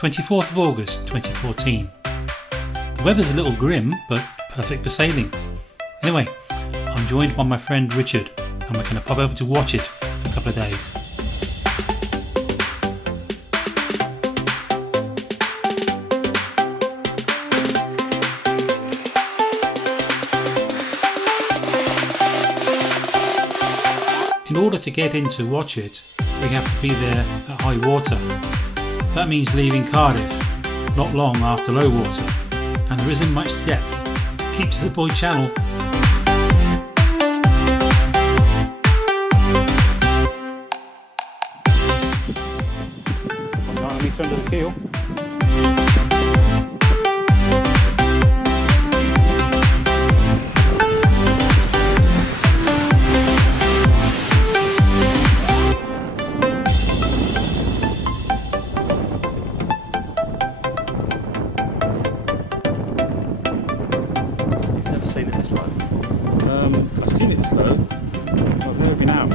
24th of August 2014. The weather's a little grim, but perfect for sailing. Anyway, I'm joined by my friend Richard, and we're going to pop over to Watchet for a couple of days. In order to get into Watchet, we have to be there at high water. That means leaving Cardiff not long after low water, and there isn't much depth. Keep to the buoy channel. Meter under the keel. You've never seen it this low? I've seen it this low. I've never been out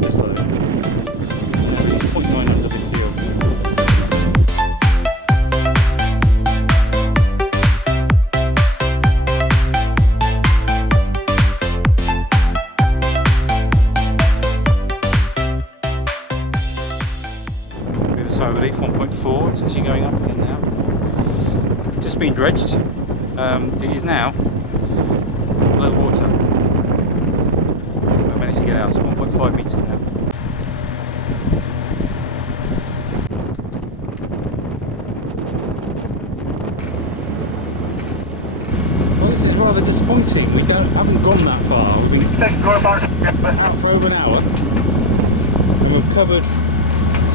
this low. 0.9 under the keel. Relief 1.4, it's actually going up again now. Just been dredged. It is now low water. I managed to get out at 1.5 metres now. Well, this is rather disappointing. We haven't gone that far. We've been out for over an hour and we've covered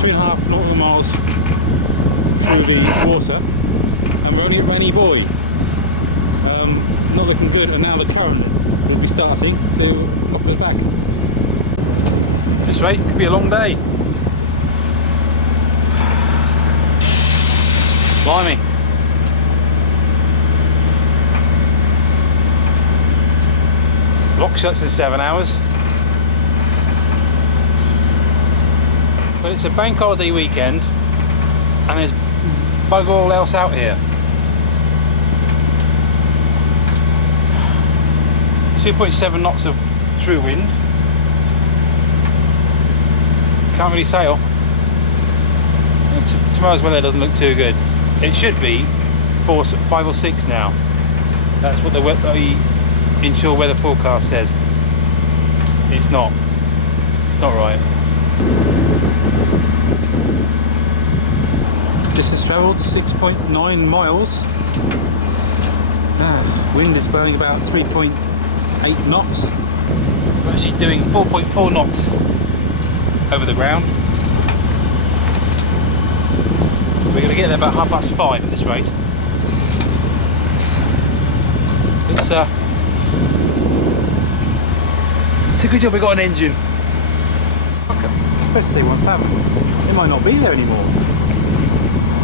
3.5 nautical miles through the water, and we're only at Rainy Buoy. Not looking good, and now the current will be starting to knock me back. At this rate, it could be a long day. Blimey. Lock shuts in 7 hours. But it's a bank holiday weekend and there's bugger all else out here. 2.7 knots of true wind. Can't really sail. Tomorrow's weather doesn't look too good. It should be 5 or 6 now. That's what the inshore weather forecast says. It's not. It's not right. Distance travelled 6.9 miles. Wind is blowing about 3.8 knots. We're actually doing 4.4 knots over the ground. We're going to get there about 5:30 at this rate. It's a good job we got an engine. Okay. I'm supposed to say 1 fathom. It might not be there anymore.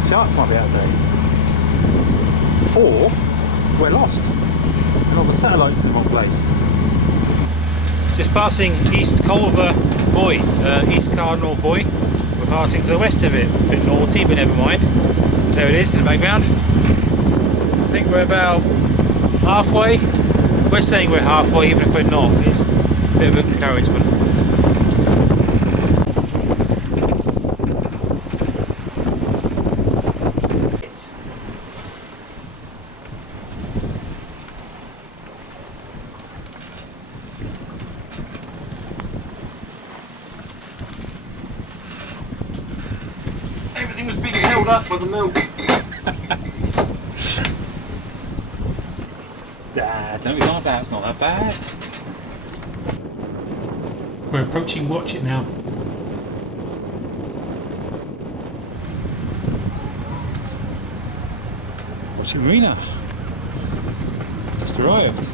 Charts might be out there, or we're lost and all the satellites in the wrong place. Just passing East Culver Buoy, East Cardinal Buoy. We're passing to the west of it, a bit naughty, but never mind. There it is in the background. I think we're about halfway. We're saying we're halfway, even if we're not. It's a bit of encouragement. Everything was being held up by the milk. Don't be like that, it's not that bad. We're approaching Watchet now. Watchet Marina. Just arrived.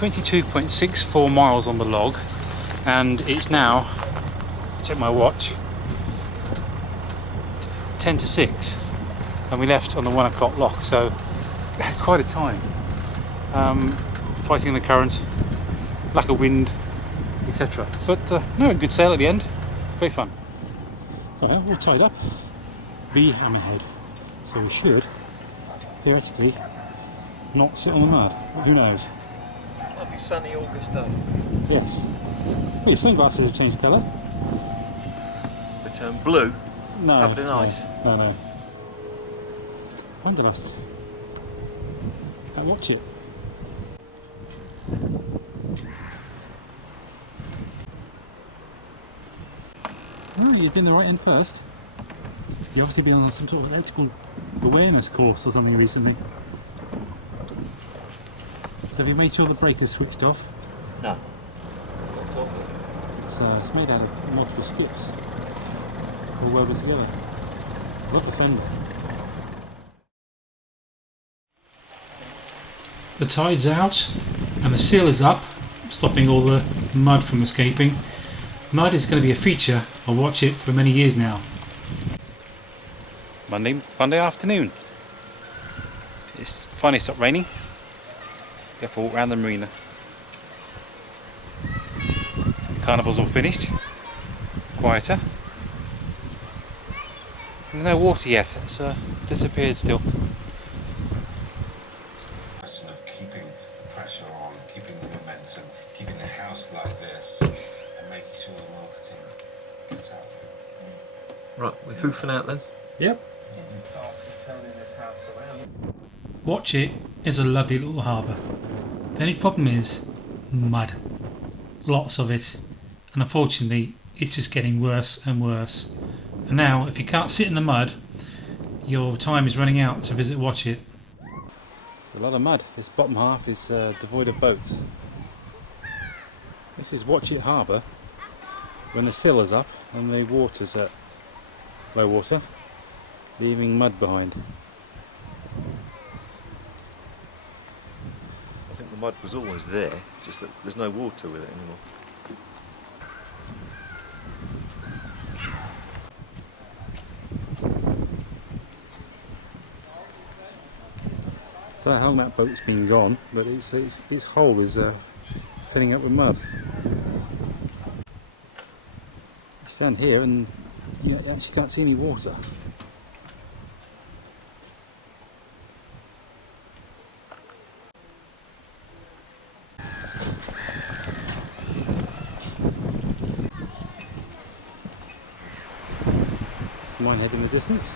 .64 miles on the log, and it's now check my watch, 10 to 6, and we left on the 1 o'clock lock, so quite a time. Fighting the current, lack of wind, etc. But no, a good sail at the end, very fun. Well, we're tied up, B hammerhead, so we should theoretically not sit on the mud, but who knows. Lovely sunny August day. Yes. Well, your sunglasses have changed colour. They turned blue, No, covered in ice. No. Wanderlust. At Watchet. Oh, you're doing the right end first. You've obviously been on some sort of electrical awareness course or something recently. So have you made sure the breaker's switched off? No. What's on it? It's made out of multiple skips, all welded together. Love the fender. The tide's out and the seal is up, stopping all the mud from escaping. Mud is going to be a feature of Watchet for many years now. Monday afternoon. It's finally stopped raining. We have to walk around the Marina. The carnival's all finished. It's quieter. There's no water yet. It's disappeared still. Question of keeping the pressure on, keeping the momentum, keeping the house like this, and making sure the marketing gets out there. Right, we're hoofing out then. Yep. Turning this house around. Watchet is a lovely little harbour. The only problem is mud. Lots of it. And unfortunately it's just getting worse and worse. And now if you can't sit in the mud, your time is running out to visit Watchet. There's a lot of mud. This bottom half is devoid of boats. This is Watchet Harbour when the sill is up and the water's at low water, leaving mud behind. I think the mud was always there, just that there's no water with it anymore. Don't know how long that boat's been gone, but its hull is filling up with mud. You stand here and you actually can't see any water. There's one head in the distance.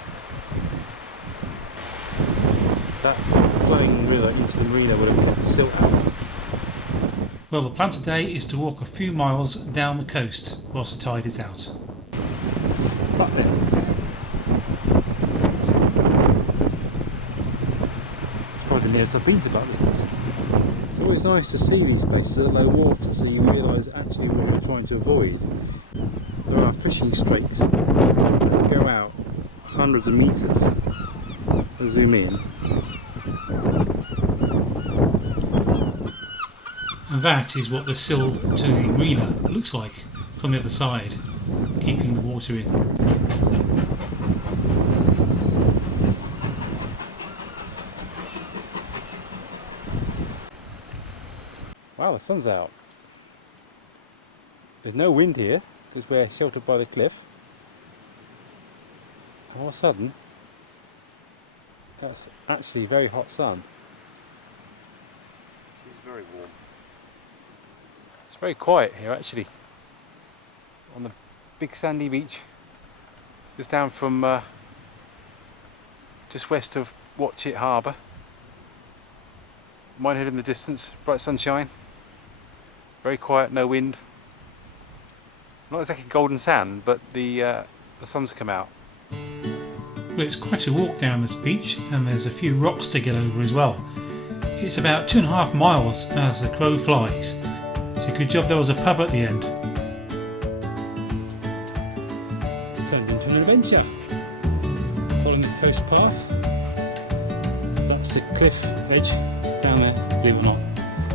That flowing river into the Marina would have kept the silt out. Well, the plan today is to walk a few miles down the coast whilst the tide is out. Butlins. It's probably the nearest I've been to Butlins. It's always nice to see these places at low water so you realise actually what you're trying to avoid. There are fishing strakes that go out hundreds of metres. I'll zoom in. And that is what the sill to the Marina looks like from the other side, keeping the water in. Wow, the sun's out. There's no wind here because we're sheltered by the cliff. And all of a sudden, that's actually very hot sun. It's very warm. It's very quiet here actually. On the big sandy beach, just down from just west of Watchet Harbour. Minehead in the distance, bright sunshine. Very quiet, no wind. Not exactly golden sand, but the sun's come out. Well, it's quite a walk down this beach, and there's a few rocks to get over as well. It's about 2.5 miles as the crow flies. It's a good job there was a pub at the end. Turned into an adventure. Following this coast path. That's the cliff edge down there, believe it or not,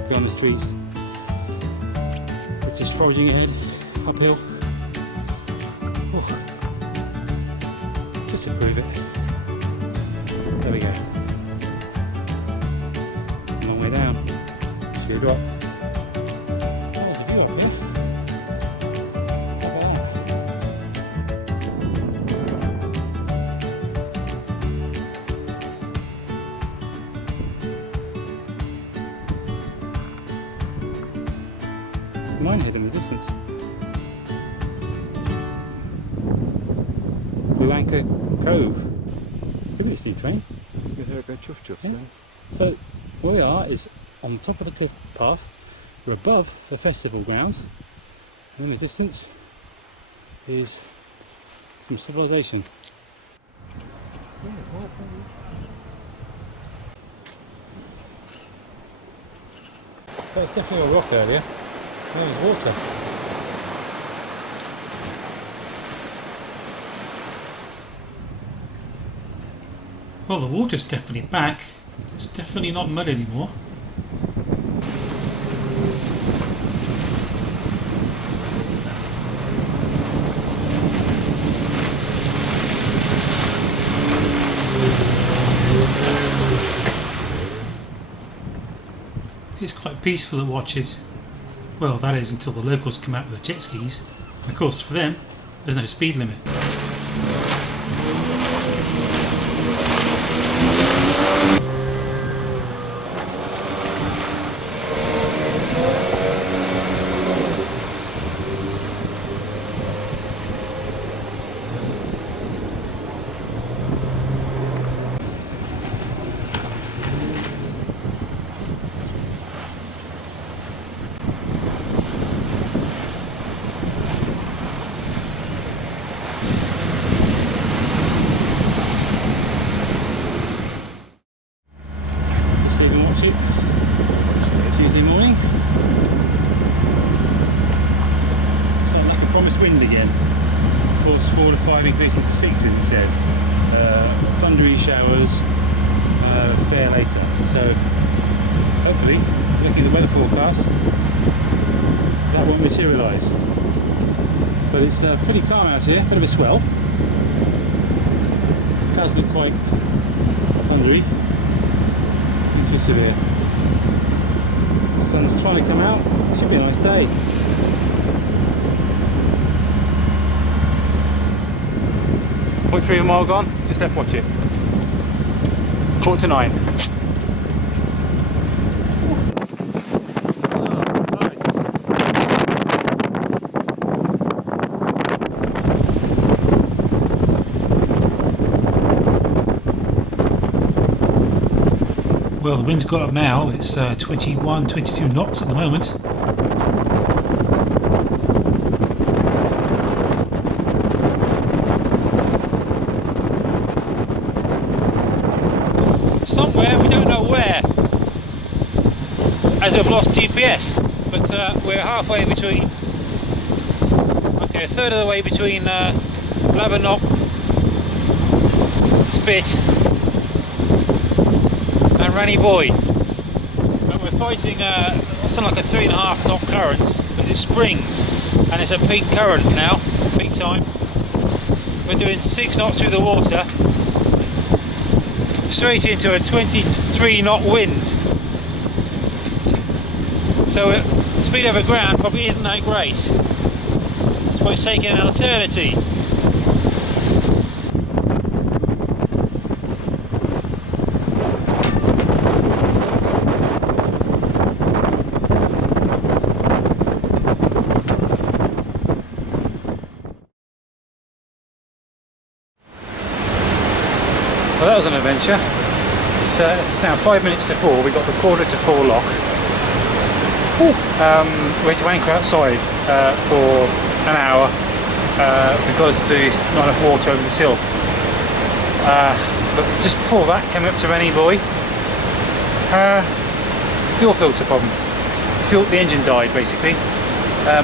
behind the trees. We're just foraging ahead, uphill. Disapprove it. There we go. Long way down. See a drop. Oh, there's a view up here. How about that? Mine hidden in the distance. Blue Anchor Cove. Maybe it's steam train. You hear a go chuff chuff Yeah. then? So where we are is on the top of the cliff path. We're above the festival grounds, and in the distance is some civilization. So it's definitely a rock area. There's water. Well, the water's definitely back. It's definitely not mud anymore. It's quite peaceful at Watchet. Well, that is until the locals come out with jet skis. And of course, for them, there's no speed limit. Tuesday morning. Sounds like a promised wind again. Force 4 to 5 increasing to 6 as it says. Thundery showers fair later. So hopefully, looking at the weather forecast, that won't materialise. But it's pretty calm out here, bit of a swell. It does look quite thundery. Too severe. The sun's trying to come out. Should be a nice day. Point 3 of a mile gone. Just left Watchet. 4:09. Well, the wind's got up now. It's 21, 22 knots at the moment. Somewhere, we don't know where, as we've lost GPS, but we're halfway between, okay, a third of the way between Lavernock, Spit and Ranny Boy, and we're fighting something like a 3.5 knot current because it springs and it's a peak current now, peak time. We're doing 6 knots through the water straight into a 23 knot wind, so the speed over ground probably isn't that great. That's why it's taking an eternity. Well, that was an adventure. It's now 5 minutes to 4. We got the 4:45 lock. We're to anchor outside for an hour because there's not enough water over the sill. But just before that, came up to Rennie Boy. Fuel filter problem. The engine died basically.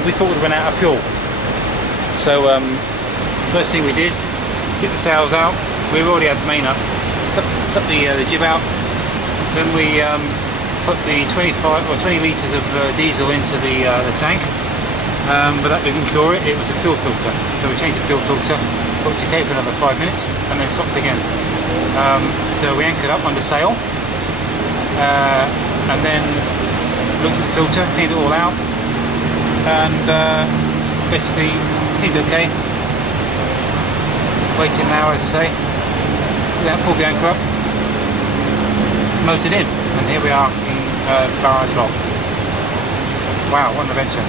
We thought we'd run out of fuel. So first thing we did, sit the sails out. We already had the main up. Stuck the jib out. Then we put the 20 litres of diesel into the tank. but that didn't cure it. It was a fuel filter. So we changed the fuel filter, put it to K for another 5 minutes, and then stopped again. So we anchored up under sail, and then looked at the filter, cleaned it all out, and basically seemed okay. Waiting now, as I say. Then pulled the anchor up, motored in, and here we are in Barrage Lock. Wow, what an adventure.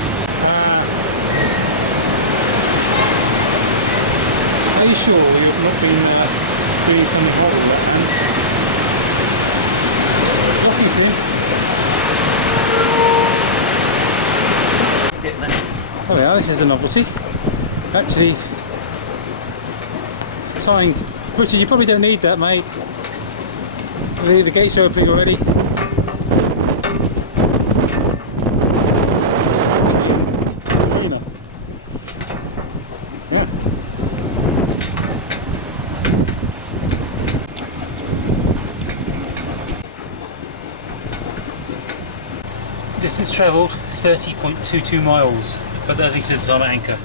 Are you sure you've not been doing some water yet, man? Lucky thing. Oh yeah, this is a novelty. Actually, tying. Richard, you probably don't need that, mate. The gates are opening already. Marina. Yeah. Distance travelled 30.22 miles, but that includes on anchor.